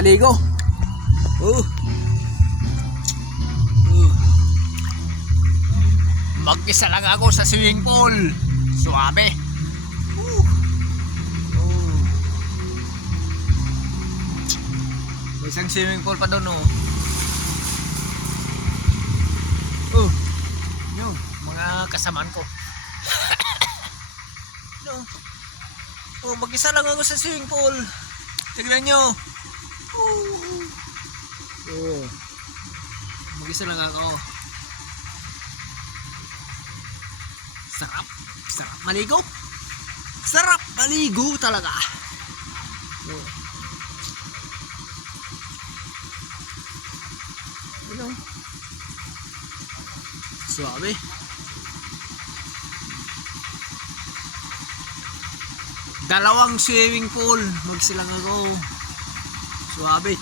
maligo. Mag-isa lang ako sa swimming pool. Suwabe. May isang swimming pool pa doon, oh. Yun, mga kasamaan ko. No. Mag-isa lang ako sa swimming pool. Tignan nyo. Mag-isa lang ako. Sarap. Sarap maligo. Sarap maligo talaga. Suabe. Dalawang swimming pool. Magsilang ako. Suabe.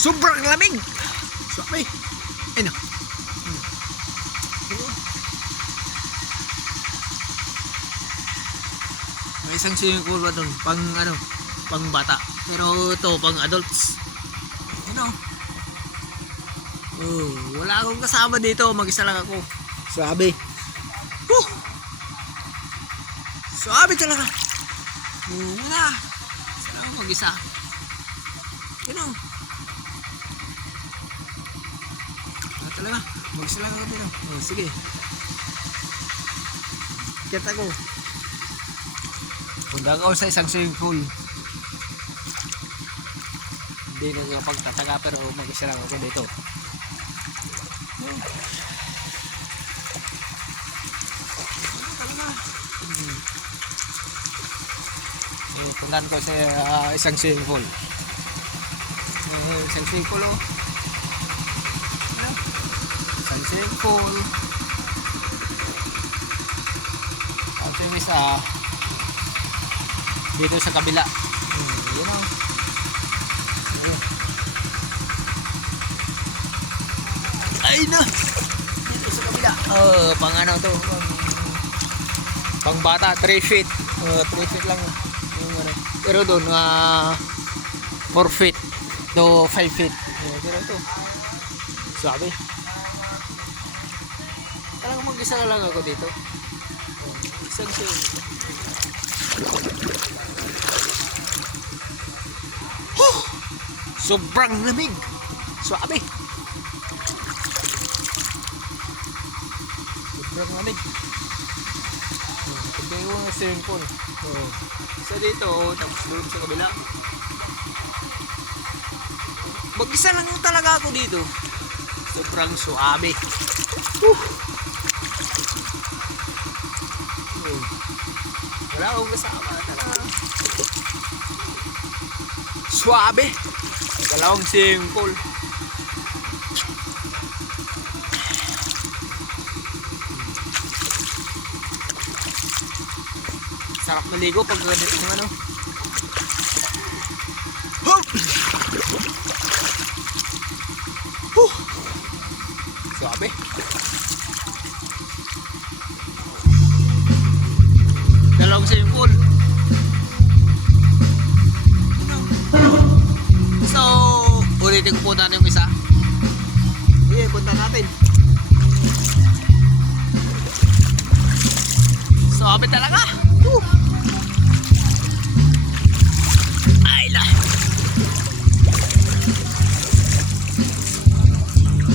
Sobrang lamig. Suabe. Ayun. May isang swimming pool ba doon? Pang ano? Pang bata. Pero ito pang adults. Wala akong kasama dito, mag-isa lang ako. Suabe. Suabe talaga. Wala. Isa lang mag-isa. Wala talaga. Mag-isa lang ako dito. Sige. Kaya ako. Punta ako sa isang swimming pool. Hindi na nga pagtataga pero mag-isa lang ako dito. Puntahan ko sa isang swimming pool. Isang swimming pool, oh. Isang swimming pool. Ang swimming isa dito sa kabila. Yun, oh. Ay na! Dito sa kabila. Pang ano to? Pang bata, 3 feet. 3 feet lang. Pero doon 4 feet to 5 feet. Pero ito sabi talagang mag-isa lang ako dito. Isang sobrang lamig. Suabe. Sobrang lamig. Tignan ko ang swimming pool. Isa dito, tapos doon sa kabila. Mag-isa lang talaga ako dito. Sobrang suabe. Wala akong kasama talaga. Suabe. Dalawang swimming pool. Sarap maligo pag ganito ng ano. Suabe. Dalawang swimming pool. So, ulitin ko punta na yung isa. Sige, punta natin. Suabe talaga.